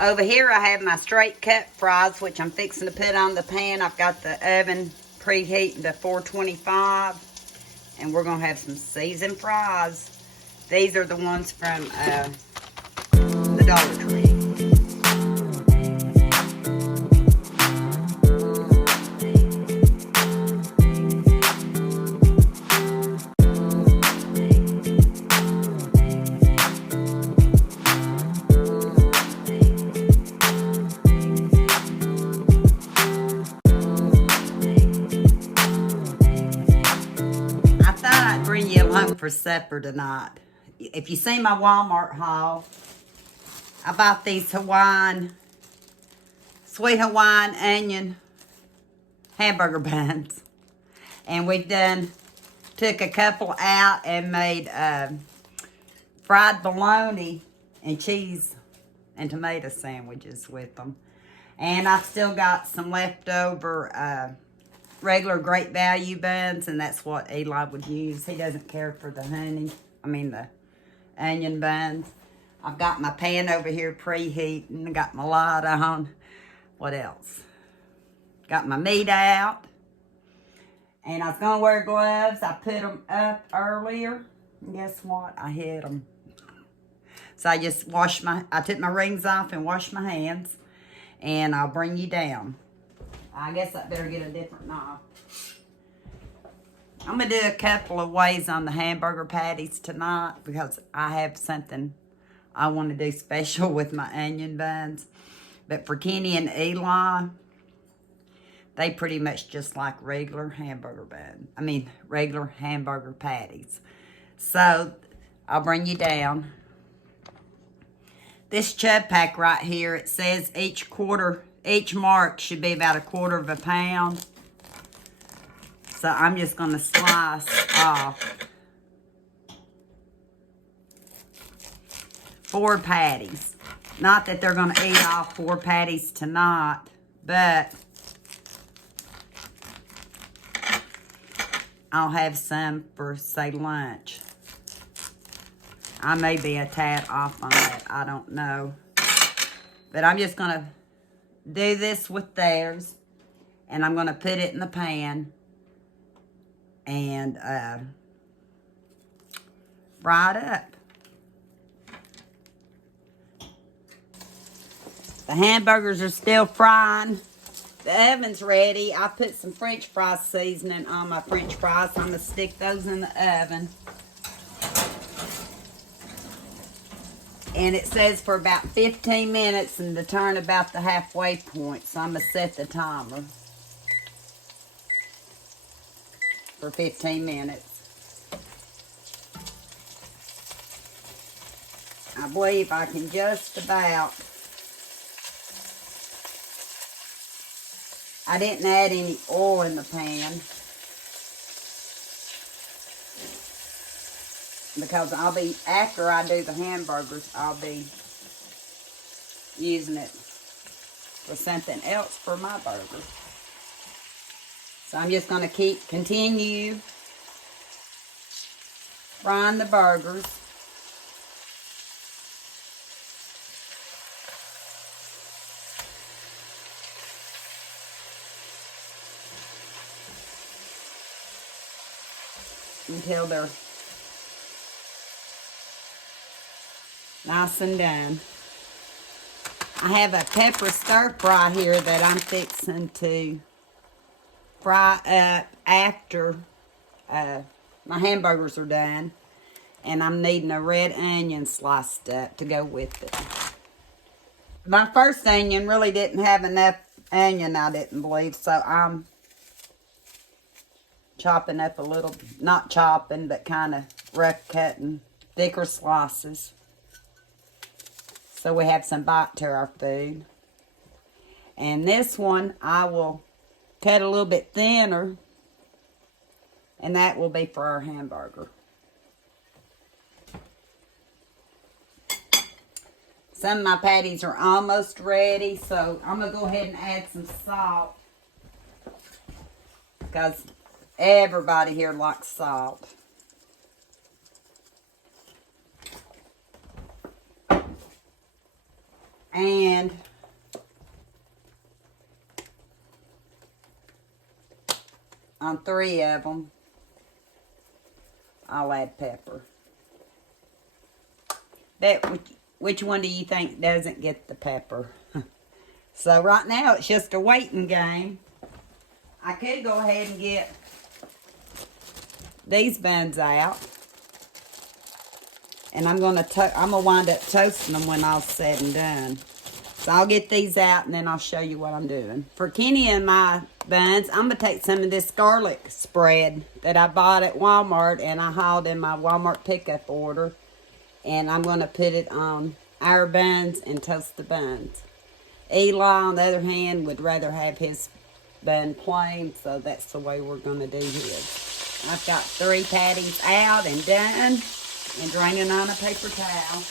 Over here I have my straight cut fries, which I'm fixing to put on the pan. I've got the oven preheating to 425. And we're going to have some seasoned fries. These are the ones from the Dollar Tree. For supper tonight. If you see my Walmart haul, I bought these sweet Hawaiian onion hamburger buns. And we've took a couple out and made fried bologna and cheese and tomato sandwiches with them. And I've still got some leftover regular Great Value buns, and that's what Eli would use. He doesn't care for the the onion buns. I've got my pan over here preheating. I got my light on. What else? Got my meat out. And I was going to wear gloves. I put them up earlier. And guess what? I hit them. So I just I took my rings off and washed my hands. And I'll bring you down. I guess I better get a different knife. I'm going to do a couple of ways on the hamburger patties tonight because I have something I want to do special with my onion buns. But for Kenny and Eli, they pretty much just like regular hamburger patties. So I'll bring you down. This chub pack right here, it says each mark should be about 1/4 pound. So I'm just going to slice off 4 patties. Not that they're going to eat all 4 patties tonight, but I'll have some for, say, lunch. I may be a tad off on that. I don't know. But I'm just going to do this with theirs, and I'm going to put it in the pan and fry it up. The hamburgers are still frying. The oven's ready. I put some French fry seasoning on my French fries. I'm going to stick those in the oven. And it says for about 15 minutes and to turn about the halfway point. So I'm going to set the timer for 15 minutes. I believe I can just about. I didn't add any oil in the pan because after I do the hamburgers, I'll be using it for something else for my burgers. So I'm just going to continue frying the burgers. Until they're nice and done. I have a pepper stir fry here that I'm fixing to fry up after my hamburgers are done. And I'm needing a red onion sliced up to go with it. My first onion really didn't have enough onion, I didn't believe, so I'm chopping up a little, not chopping, but kind of rough cutting thicker slices. So we have some bite to our food. And this one I will cut a little bit thinner, and that will be for our hamburger. Some of my patties are almost ready, so I'm going to go ahead and add some salt because everybody here likes salt. And on 3 of them, I'll add pepper. Which one do you think doesn't get the pepper? So right now it's just a waiting game. I could go ahead and get these buns out. And I'm gonna wind up toasting them when all's said and done. So I'll get these out and then I'll show you what I'm doing. For Kenny and my buns, I'm gonna take some of this garlic spread that I bought at Walmart and I hauled in my Walmart pickup order. And I'm gonna put it on our buns and toast the buns. Eli, on the other hand, would rather have his bun plain, so that's the way we're gonna do his. I've got 3 patties out and done. And draining on a paper towel.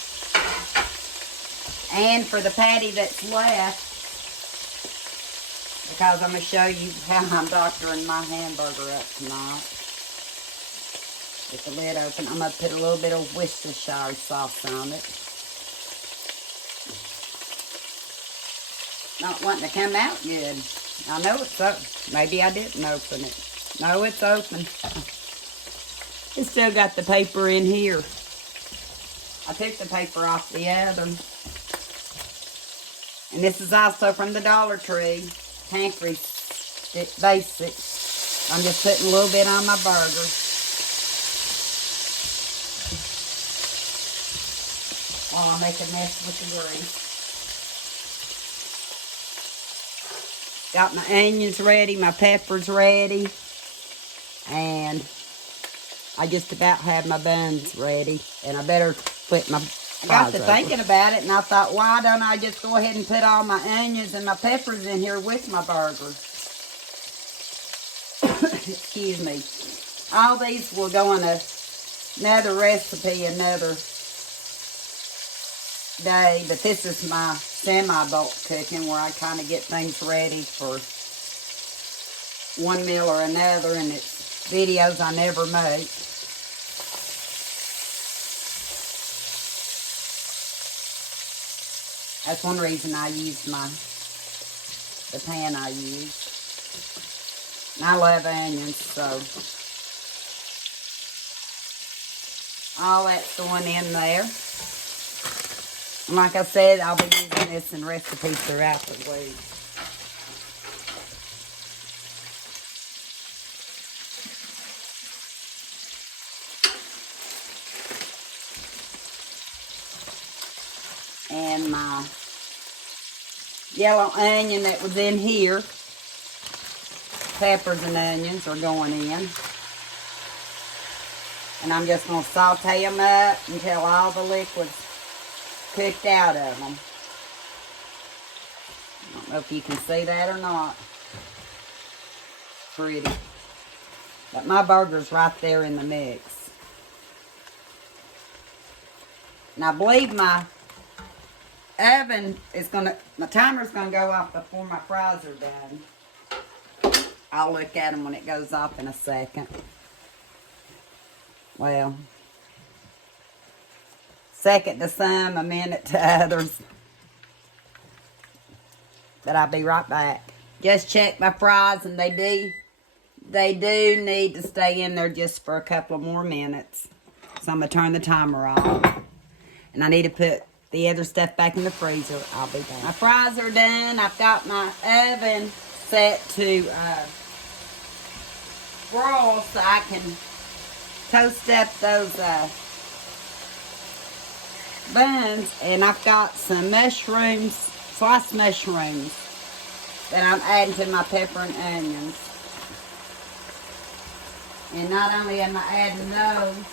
And for the patty that's left, because I'm going to show you how I'm doctoring my hamburger up tonight. With the lid open, I'm going to put a little bit of Worcestershire sauce on it. Not wanting to come out good. I know it's open. Maybe I didn't open it. No, it's open. It's still got the paper in here. I took the paper off the other. And this is also from the Dollar Tree. Pantry Basic. I'm just putting a little bit on my burger. While I make a mess with the grease. Got my onions ready, my peppers ready. And I just about have my buns ready, and I better put my fries. I got to thinking about it, and I thought, why don't I just go ahead and put all my onions and my peppers in here with my burger? Excuse me. All these will go in another recipe another day, but this is my semi-bulk cooking where I kind of get things ready for one meal or another, and it's videos I never make. That's one reason I use the pan I use. And I love onions, so all that's going in there. And like I said, I'll be using this in recipes throughout the week. And my yellow onion that was in here, peppers and onions are going in. And I'm just going to saute them up until all the liquid's cooked out of them. I don't know if you can see that or not. Pretty. But my burger's right there in the mix. And I believe my oven is my timer's gonna go off before my fries are done. I'll look at them when it goes off in a second. Well, second to some, a minute to others. But I'll be right back. Just check my fries, and they do need to stay in there just for a couple of more minutes. So I'm gonna turn the timer off. And I need to put the other stuff back in the freezer. I'll be back. My fries are done. I've got my oven set to broil so I can toast up those buns. And I've got some mushrooms, sliced mushrooms, that I'm adding to my pepper and onions. And not only am I adding those,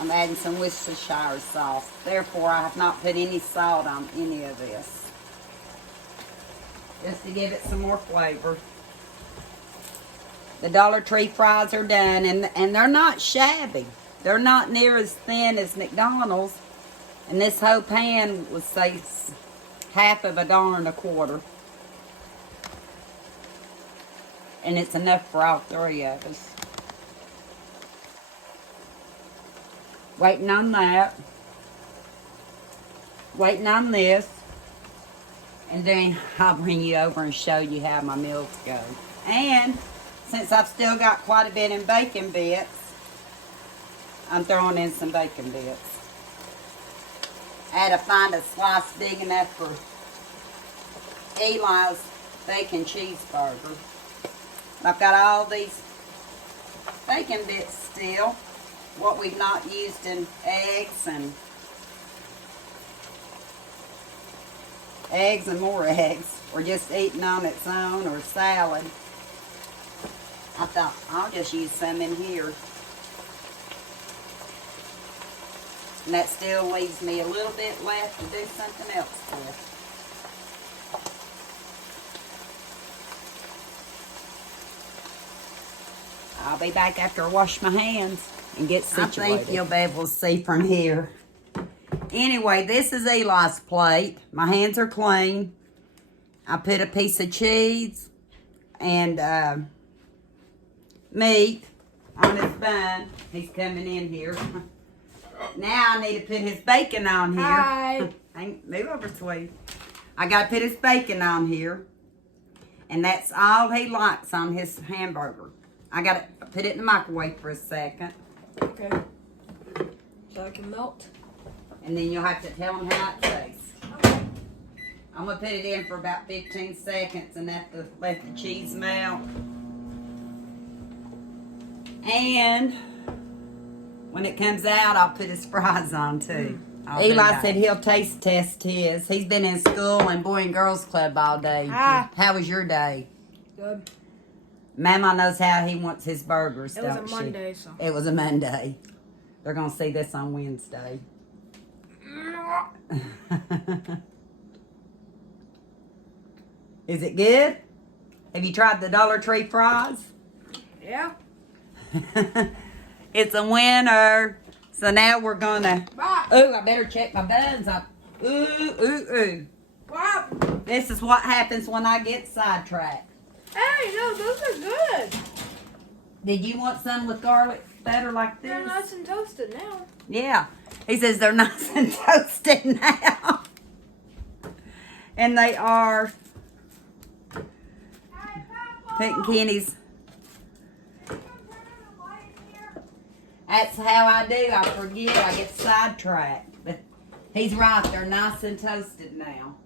I'm adding some Worcestershire sauce. Therefore, I have not put any salt on any of this. Just to give it some more flavor. The Dollar Tree fries are done, and they're not shabby. They're not near as thin as McDonald's. And this whole pan was, say, half of $1.25. And it's enough for all 3 of us. Waiting on that. waiting on this. And then I'll bring you over and show you how my meals go. And since I've still got quite a bit in bacon bits, I'm throwing in some bacon bits. I had to find a slice big enough for Eli's bacon cheeseburger. I've got all these bacon bits still, what we've not used in eggs and more eggs, or just eating on its own, or salad. I thought I'll just use some in here. And that still leaves me a little bit left to do something else with. I'll be back after I wash my hands and get situated. I think you'll be able to see from here. Anyway, this is Eli's plate. My hands are clean. I put a piece of cheese and meat on his bun. He's coming in here. Now I need to put his bacon on here. Hi. Move over, sweet. I got to put his bacon on here. And that's all he likes on his hamburger. I got to put it in the microwave for a second. Okay. So it can melt. And then you'll have to tell him how it tastes. Okay. I'm going to put it in for about 15 seconds and have to let the cheese melt. And when it comes out, I'll put his fries on too. Eli said he'll taste test his. He's been in school and Boy and Girls Club all day. Ah. How was your day? Good. Mama knows how he wants his burgers, It was don't a she? Monday, so. It was a Monday. They're going to see this on Wednesday. Is it good? Have you tried the Dollar Tree fries? Yeah. It's a winner. So now we're gonna. Bye. Ooh, I better check my buns up. Ooh. Wow. This is what happens when I get sidetracked. Hey, no, those are good. Did you want some with garlic butter like this? They're nice and toasted now. Yeah. He says they're nice and toasted now. And they are. Putting Kenny's. That's how I do. I forget. I get sidetracked. But he's right. They're nice and toasted now.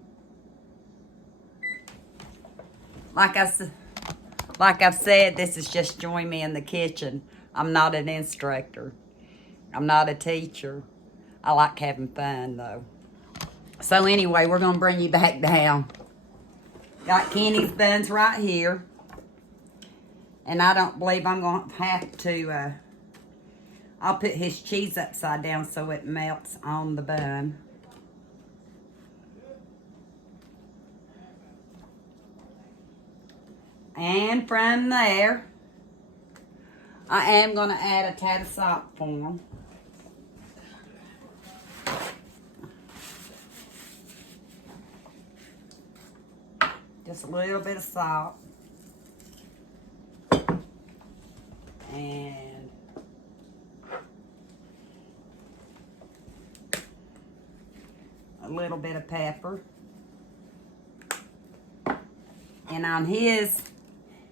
Like I've said, this is just join me in the kitchen. I'm not an instructor. I'm not a teacher. I like having fun, though. So anyway, we're going to bring you back down. Got Kenny's buns right here. And I don't believe I'm going to have to... I'll put his cheese upside down so it melts on the bun. And from there, I am going to add a tad of salt for him. Just a little bit of salt. And a little bit of pepper. And on his,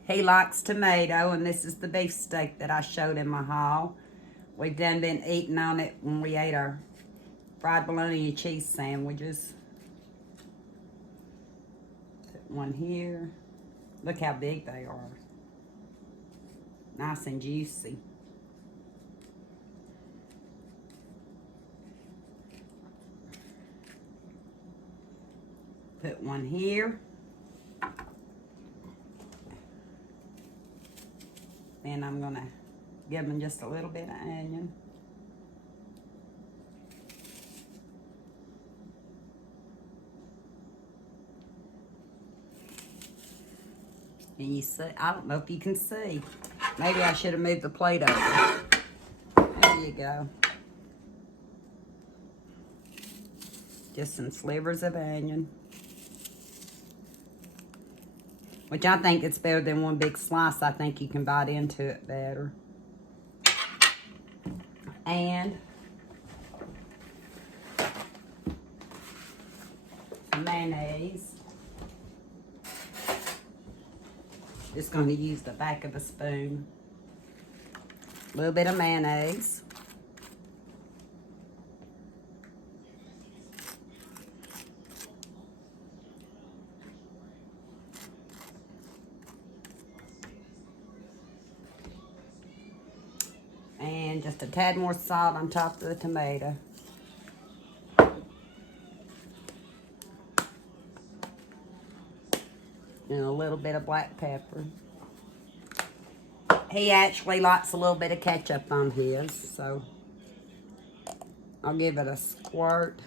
he likes tomato, and this is the beef steak that I showed in my haul. We've done been eating on it when we ate our fried bologna and cheese sandwiches. Put one here. Look how big they are. Nice and juicy. Put one here. Then I'm going to give them just a little bit of onion. And you see, I don't know if you can see. Maybe I should have moved the plate over. There you go. Just some slivers of onion. Which I think it's better than one big slice. I think you can bite into it better. And some mayonnaise. Just going to use the back of a spoon. A little bit of mayonnaise. And just a tad more salt on top of the tomato. And a little bit of black pepper. He actually likes a little bit of ketchup on his, so I'll give it a squirt.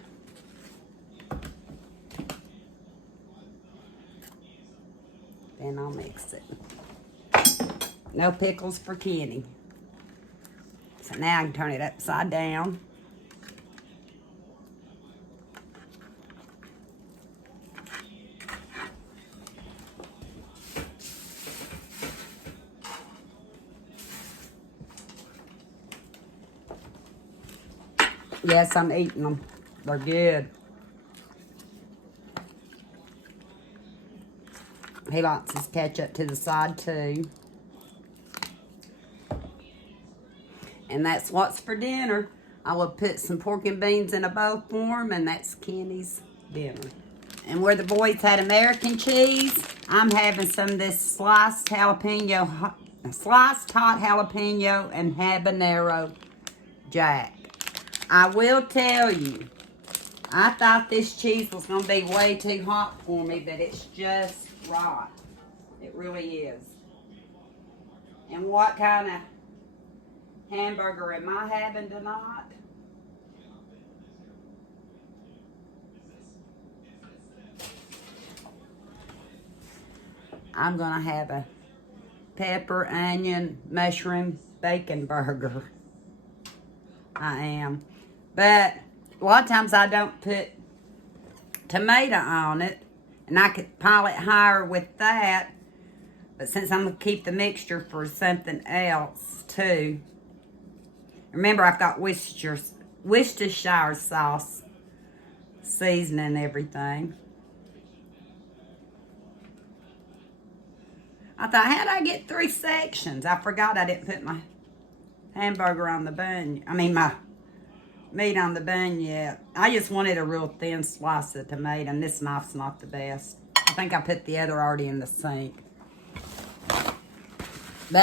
Then I'll mix it. No pickles for Kenny. So now I can turn it upside down. Yes, I'm eating them. They're good. He likes his ketchup to the side too. And that's what's for dinner. I will put some pork and beans in a bowl for him, and that's Kenny's dinner. And where the boys had American cheese, I'm having some of this sliced hot jalapeno and habanero jack. I will tell you, I thought this cheese was going to be way too hot for me, but it's just right. It really is. And what kind of hamburger am I having tonight? I'm going to have a pepper, onion, mushroom, bacon burger. I am. But a lot of times I don't put tomato on it. And I could pile it higher with that. But since I'm going to keep the mixture for something else too. Remember, I've got Worcestershire sauce seasoning everything. I thought, how'd I get 3 sections? I forgot I didn't put my hamburger on the bun. I mean, my meat on the bun yet. I just wanted a real thin slice of tomato, and this knife's not the best. I think I put the other already in the sink. But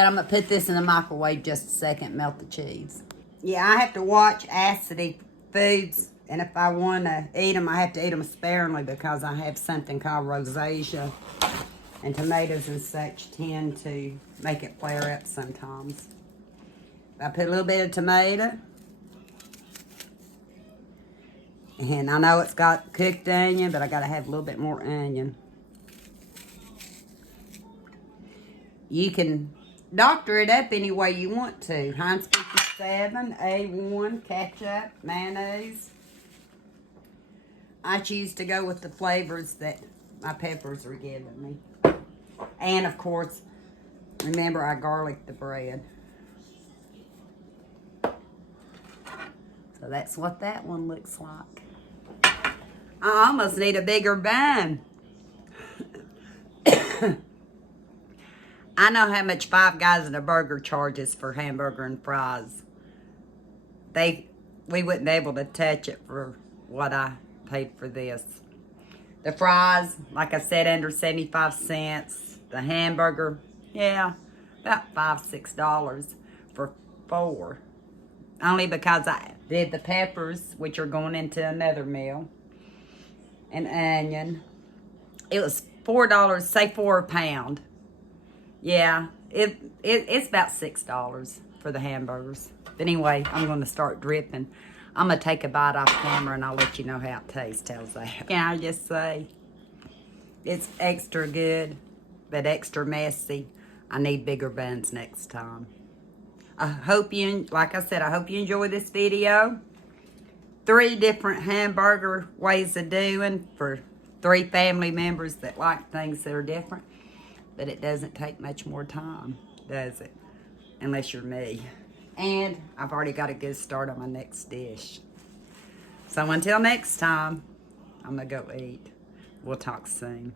I'm going to put this in the microwave just a second, melt the cheese. Yeah, I have to watch acidy foods, and if I want to eat them, I have to eat them sparingly because I have something called rosacea. And tomatoes and such tend to make it flare up sometimes. I put a little bit of tomato. And I know it's got cooked onion, but I got to have a little bit more onion. You can doctor it up any way you want to. Heinz 57, A1, ketchup, mayonnaise. I choose to go with the flavors that my peppers are giving me. And, of course, remember I garlic the bread. So that's what that one looks like. I almost need a bigger bun. I know how much Five Guys and a Burger charges for hamburger and fries. We wouldn't be able to touch it for what I paid for this. The fries, like I said, under 75 cents. The hamburger, yeah, about $5, $6 for 4. Only because I did the peppers, which are going into another meal. And onion. It was $4, say $4 a pound. Yeah, it's about $6 for the hamburgers. But anyway, I'm going to start dripping. I'm going to take a bite off camera and I'll let you know how it tastes. How's that? Can I just say, it's extra good, but extra messy. I need bigger buns next time. I hope you, like I said, I hope you enjoy this video. 3 different hamburger ways of doing for 3 family members that like things that are different. But it doesn't take much more time, does it? Unless you're me. And I've already got a good start on my next dish. So until next time, I'm going to go eat. We'll talk soon.